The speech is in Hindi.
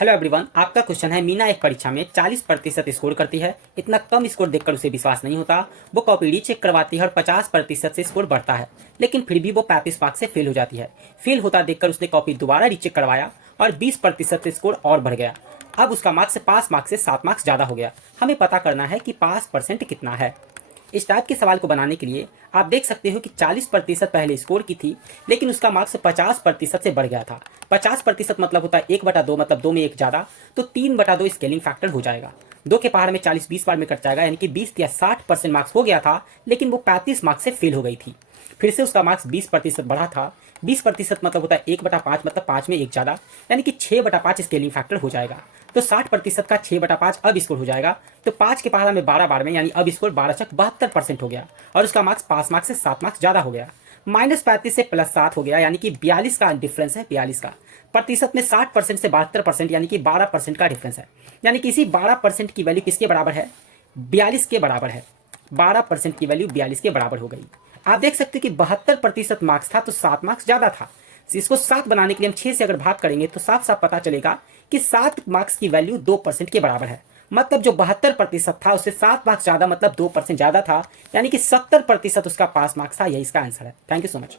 हेलो एवरीवन, आपका क्वेश्चन है मीना एक परीक्षा में 40% स्कोर करती है। इतना कम स्कोर देखकर उसे विश्वास नहीं होता। वो कॉपी रीचेक करवाती है और 50% से स्कोर बढ़ता है, लेकिन फिर भी वो 35 मार्क्स से फेल हो जाती है। फेल होता देखकर उसने कॉपी दोबारा रीचेक करवाया और 20% से स्कोर और बढ़ गया। अब उसका मार्क्स पास मार्क्स से 7 मार्क्स ज़्यादा हो गया। हमें पता करना है कि पास परसेंट कितना है। इस टाइप के सवाल को बनाने के लिए आप देख सकते हो कि 40% पहले स्कोर की थी, लेकिन उसका मार्क्स 50% से बढ़ गया था। 50% मतलब होता है 1/2, मतलब 2 में 1 ज़्यादा, तो 3/2 स्केलिंग फैक्टर हो जाएगा। 2 के पहाड़ में 40 20 बार में कट जाएगा, यानी कि 20 या 60% मार्क्स हो गया था, लेकिन वो 35 मार्क्स से फेल हो गई थी। फिर से उसका मार्क्स 20% बढ़ा था। 20% मतलब होता है 1/5, मतलब 5 में 1 ज़्यादा, यानी कि 6/5 स्केलिंग फैक्टर हो जाएगा। तो 60% का 6/5 अब स्कोर हो जाएगा। तो 5 के पहाड़ा में 12 बार में, यानी अब स्कोर 12/72% हो गया और उसका मार्क्स पास मार्क्स से 7 मार्क्स ज़्यादा हो गया। -35 से +7 हो गया, यानी कि 42 का डिफरेंस है। 42 का प्रतिशत में 60% से 72%, यानी कि 12% का डिफरेंस है। यानी कि इसी 12% की वैल्यू किसके बराबर है? 42 के बराबर है। 12% की वैल्यू 42 के बराबर हो गई। आप देख सकते हो कि 72% मार्क्स था तो 7 मार्क्स ज़्यादा था। इसको 7 बनाने के लिए हम 6 से अगर भाग करेंगे तो साफ साफ पता चलेगा कि 7 मार्क्स की वैल्यू 2% के बराबर है। मतलब जो 72% था उससे 7 मार्क्स ज़्यादा, मतलब 2% ज़्यादा था, यानी कि 70% उसका पास मार्क्स था। यही इसका आंसर है। Thank you so much.